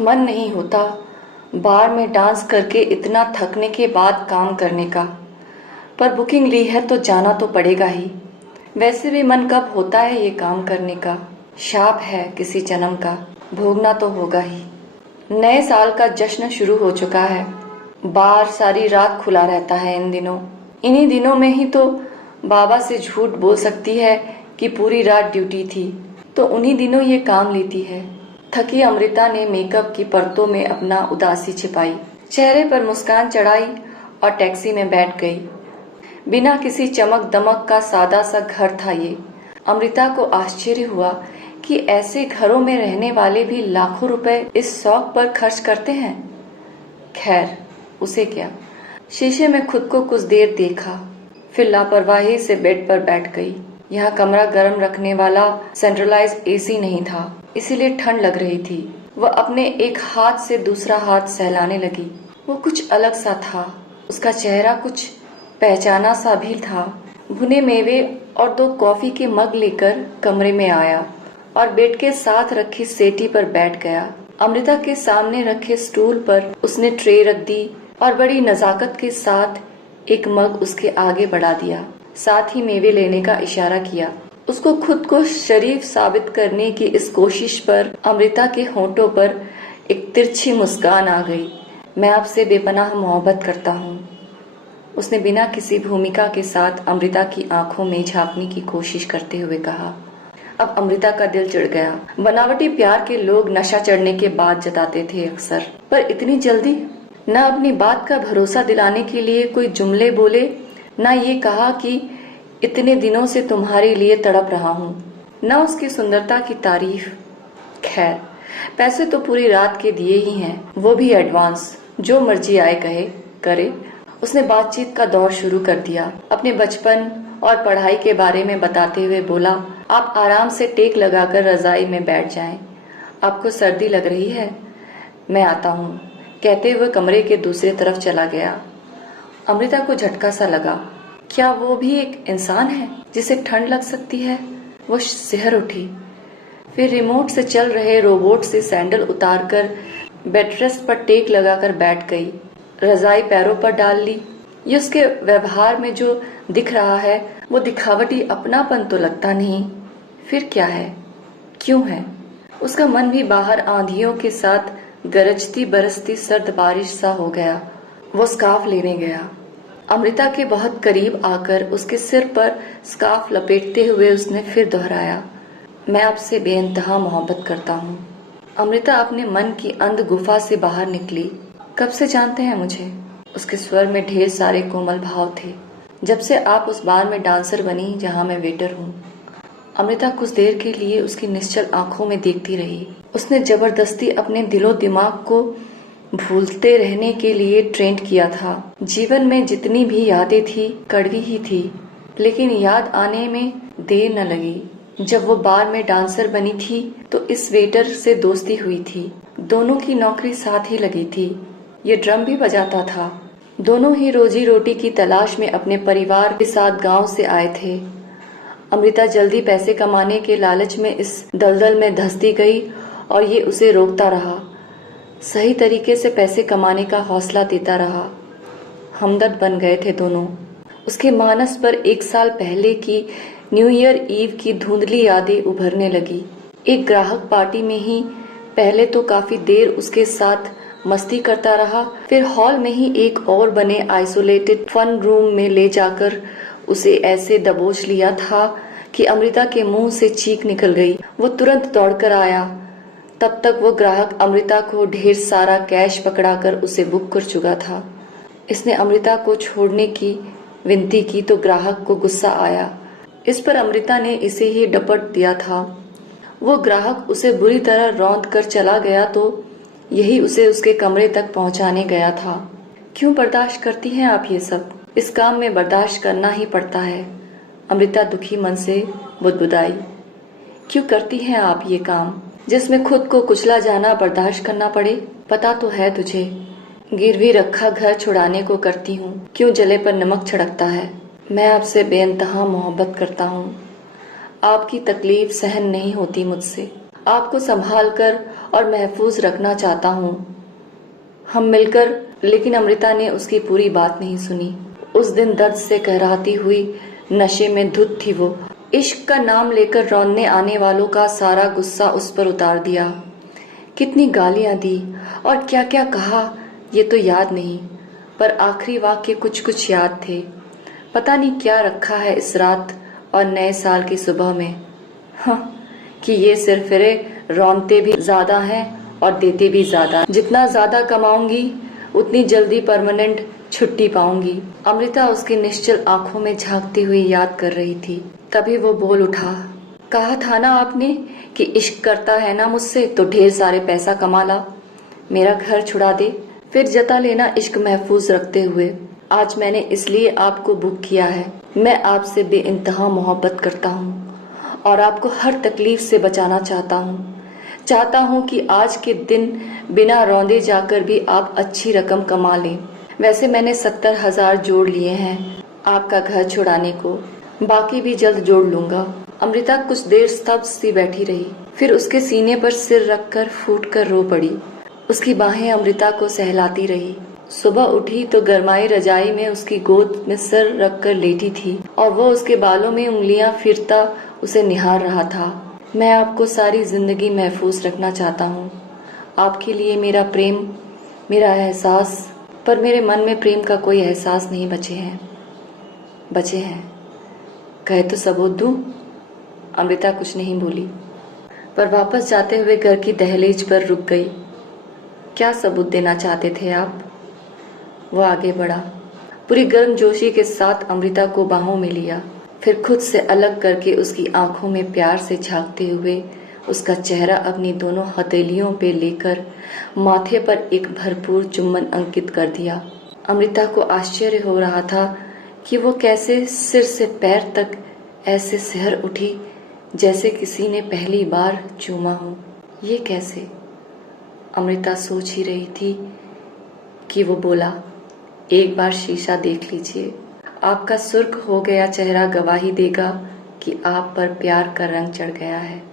मन नहीं होता बार में डांस करके इतना थकने के बाद काम करने का। पर बुकिंग ली है तो जाना तो पड़ेगा ही। वैसे भी मन कब होता है ये काम करने का। शाप है किसी जन्म का, भोगना तो होगा ही। नए साल का जश्न शुरू हो चुका है। बार सारी रात खुला रहता है इन दिनों। इन्हीं दिनों में ही तो बाबा से झूठ बोल सकती है कि पूरी रात ड्यूटी थी, तो उन्हीं दिनों ये काम लेती है। थकी अमृता ने मेकअप की परतों में अपना उदासी छिपाई, चेहरे पर मुस्कान चढ़ाई और टैक्सी में बैठ गई। बिना किसी चमक दमक का सादा सा घर था ये। अमृता को आश्चर्य हुआ कि ऐसे घरों में रहने वाले भी लाखों रुपए इस शौक पर खर्च करते हैं। खैर, उसे क्या। शीशे में खुद को कुछ देर देखा, फिर लापरवाही से बेड पर बैठ गई। यहाँ कमरा गर्म रखने वाला सेंट्रलाइज्ड एसी नहीं था, इसीलिए ठंड लग रही थी। वह अपने एक हाथ से दूसरा हाथ सहलाने लगी। वो कुछ अलग सा था, उसका चेहरा कुछ पहचाना सा भी था। भुने मेवे और 2 कॉफी के मग लेकर कमरे में आया और बेड के साथ रखी सेटी पर बैठ गया। अमृता के सामने रखे स्टूल पर उसने ट्रे रख दी और बड़ी नजाकत के साथ एक मग उसके आगे बढ़ा दिया। साथ ही मेवे लेने का इशारा किया। उसको खुद को शरीफ साबित करने की इस कोशिश पर अमृता के होंठों पर एक तिरछी मुस्कान आ गई। मैं आपसे बेपनाह मोहब्बत करता हूँ, उसने बिना किसी भूमिका के साथ अमृता की आंखों में झांकने की कोशिश करते हुए कहा। अब अमृता का दिल चिढ़ गया। बनावटी प्यार के लोग नशा चढ़ने के बाद जताते थे अक्सर, पर इतनी जल्दी। न अपनी बात का भरोसा दिलाने के लिए कोई जुमले बोले, न ये कहा कि इतने दिनों से तुम्हारे लिए तड़प रहा हूँ, न उसकी सुंदरता की तारीफ। खैर, पैसे तो पूरी रात के दिए ही हैं, वो भी एडवांस। जो मर्जी आए कहे करे। उसने बातचीत का दौर शुरू कर दिया। अपने बचपन और पढ़ाई के बारे में बताते हुए बोला, आप आराम से टेक लगाकर रजाई में बैठ जाएं। आपको सर्दी लग रही है, मैं आता हूँ, कहते हुए कमरे के दूसरी तरफ चला गया। अमृता को झटका सा लगा। क्या वो भी एक इंसान है जिसे ठंड लग सकती है? वो सिहर उठी। फिर रिमोट से चल रहे रोबोट से सैंडल उतारकर बेडरेस्ट पर टेक लगाकर बैठ गई। रजाई पैरों पर डाल ली। ये उसके व्यवहार में जो दिख रहा है वो दिखावटी अपनापन तो लगता नहीं। फिर क्या है, क्यों है? उसका मन भी बाहर आंधियों के साथ गरजती बरसती सर्द बारिश सा हो गया। वो स्कार्फ लेने गया। अमृता के बहुत करीब आकर उसके सिर पर स्कार्फ लपेटते हुए उसने फिर दोहराया, मैं आपसे बेइंतहा मोहब्बत करता हूँ। अमृता अपने मन की अंध गुफा से बाहर निकली। कब से जानते हैं मुझे? उसके स्वर में ढेर सारे कोमल भाव थे। जब से आप उस बार में डांसर बनी जहाँ मैं वेटर हूँ। अमृता कुछ देर के लिए उसकी निश्चल आंखों में देखती रही। उसने जबरदस्ती अपने दिलो दिमाग को भूलते रहने के लिए ट्रेन किया था। जीवन में जितनी भी यादें थी कड़वी ही थी, लेकिन याद आने में देर न लगी। जब वो बार में डांसर बनी थी तो इस वेटर से दोस्ती हुई थी। दोनों की नौकरी साथ ही लगी थी। ये ड्रम भी बजाता था। दोनों ही रोजी रोटी की तलाश में अपने परिवार के साथ गांव से आए थे। अमृता जल्दी पैसे कमाने के लालच में इस दलदल में धंसती गई और ये उसे रोकता रहा। सही तरीके से पैसे कमाने का हौसला देता रहा। हमदर्द बन गए थे दोनों। उसके मानस पर 1 साल पहले की न्यू ईयर ईव की धुंधली यादें उभरने लगी। एक ग्राहक पार्टी में ही पहले तो काफी देर उसके साथ मस्ती करता रहा, फिर हॉल में ही एक और बने आइसोलेटेड फन रूम में ले जाकर उसे ऐसे दबोच लिया था कि अमृता के मुंह से चीख निकल गई। वो तुरंत दौड़कर आया। तब तक वो ग्राहक अमृता को ढेर सारा कैश पकड़ाकर उसे बुक कर चुका था। इसने अमृता को छोड़ने की विनती की तो ग्राहक को गुस्सा आया। इस पर अमृता ने इसे ही डपट दिया था। वो ग्राहक उसे बुरी तरह रौंद कर चला गया तो यही उसे उसके कमरे तक पहुंचाने गया था। क्यों बर्दाश्त करती हैं आप ये सब? इस काम में बर्दाश्त करना ही पड़ता है। अमृता दुखी मन से बुदबुदाई। क्यों करती हैं आप ये काम जिसमें खुद को कुचला जाना बर्दाश्त करना पड़े? पता तो है तुझे, गिरवी रखा घर छुड़ाने को करती हूँ। क्यों जले पर नमक छिड़कता है? मैं आपसे बेइंतहा मोहब्बत करता हूँ। आपकी तकलीफ सहन नहीं होती मुझसे। आपको संभाल कर और महफूज रखना चाहता हूँ, हम मिलकर। लेकिन अमृता ने उसकी पूरी बात नहीं सुनी। उस दिन दर्द से कहराती हुई नशे में धुत थी वो। इश्क का नाम लेकर रौंदने आने वालों का सारा गुस्सा उस पर उतार दिया। कितनी गालियां दी और क्या क्या कहा ये तो याद नहीं, पर आखिरी वाक्य कुछ कुछ याद थे। पता नहीं क्या रखा है इस रात और नए साल की सुबह में। हाँ, कि ये सिरफिरे रौंदते भी ज्यादा हैं और देते भी ज्यादा। जितना ज्यादा कमाऊंगी उतनी जल्दी परमानेंट छुट्टी पाऊंगी। अमृता उसकी निश्चल आंखों में झांकती हुई याद कर रही थी। तभी वो बोल उठा, कहा था ना आपने कि इश्क करता है ना मुझसे तो ढेर सारे पैसा कमा ला, मेरा घर छुड़ा दे, फिर जता लेना इश्क महफूज रखते हुए। आज मैंने इसलिए आपको बुक किया है। मैं आपसे बेइंतहा मोहब्बत करता हूँ और आपको हर तकलीफ से बचाना चाहता हूँ। चाहता हूँ कि आज के दिन बिना रौंदे जाकर भी आप अच्छी रकम कमा लें। वैसे मैंने 70,000 जोड़ लिए हैं आपका घर छुड़ाने को, बाकी भी जल्द जोड़ लूंगा। अमृता कुछ देर स्तब्ध सी बैठी रही, फिर उसके सीने पर सिर रखकर फूट कर रो पड़ी। उसकी बाहें अमृता को सहलाती रही। सुबह उठी तो गरमाई रजाई में उसकी गोद में सिर रखकर लेटी थी और वो उसके बालों में उंगलियां फिरता उसे निहार रहा था। मैं आपको सारी जिंदगी महफूज रखना चाहता हूँ, आपके लिए मेरा प्रेम, मेरा एहसास, पर मेरे मन में प्रेम का कोई एहसास नहीं बचे हैं। कहे तो सबूत दूं? अमृता कुछ नहीं बोली, पर वापस जाते हुए घर की दहलीज पर रुक गई। क्या सबूत देना चाहते थे आप? वो आगे बढ़ा, पूरी गर्मजोशी के साथ अमृता को बाहों में लिया, फिर खुद से अलग करके उसकी आंखों में प्यार से झांकते हुए उसका चेहरा अपनी दोनों हथेलियों पे लेकर माथे पर एक भरपूर चुम्बन अंकित कर दिया। अमृता को आश्चर्य हो रहा था कि वो कैसे सिर से पैर तक ऐसे सिहर उठी जैसे किसी ने पहली बार चूमा हो। ये कैसे? अमृता सोच ही रही थी कि वो बोला, एक बार शीशा देख लीजिए, आपका सुर्ख हो गया चेहरा गवाही देगा कि आप पर प्यार का रंग चढ़ गया है।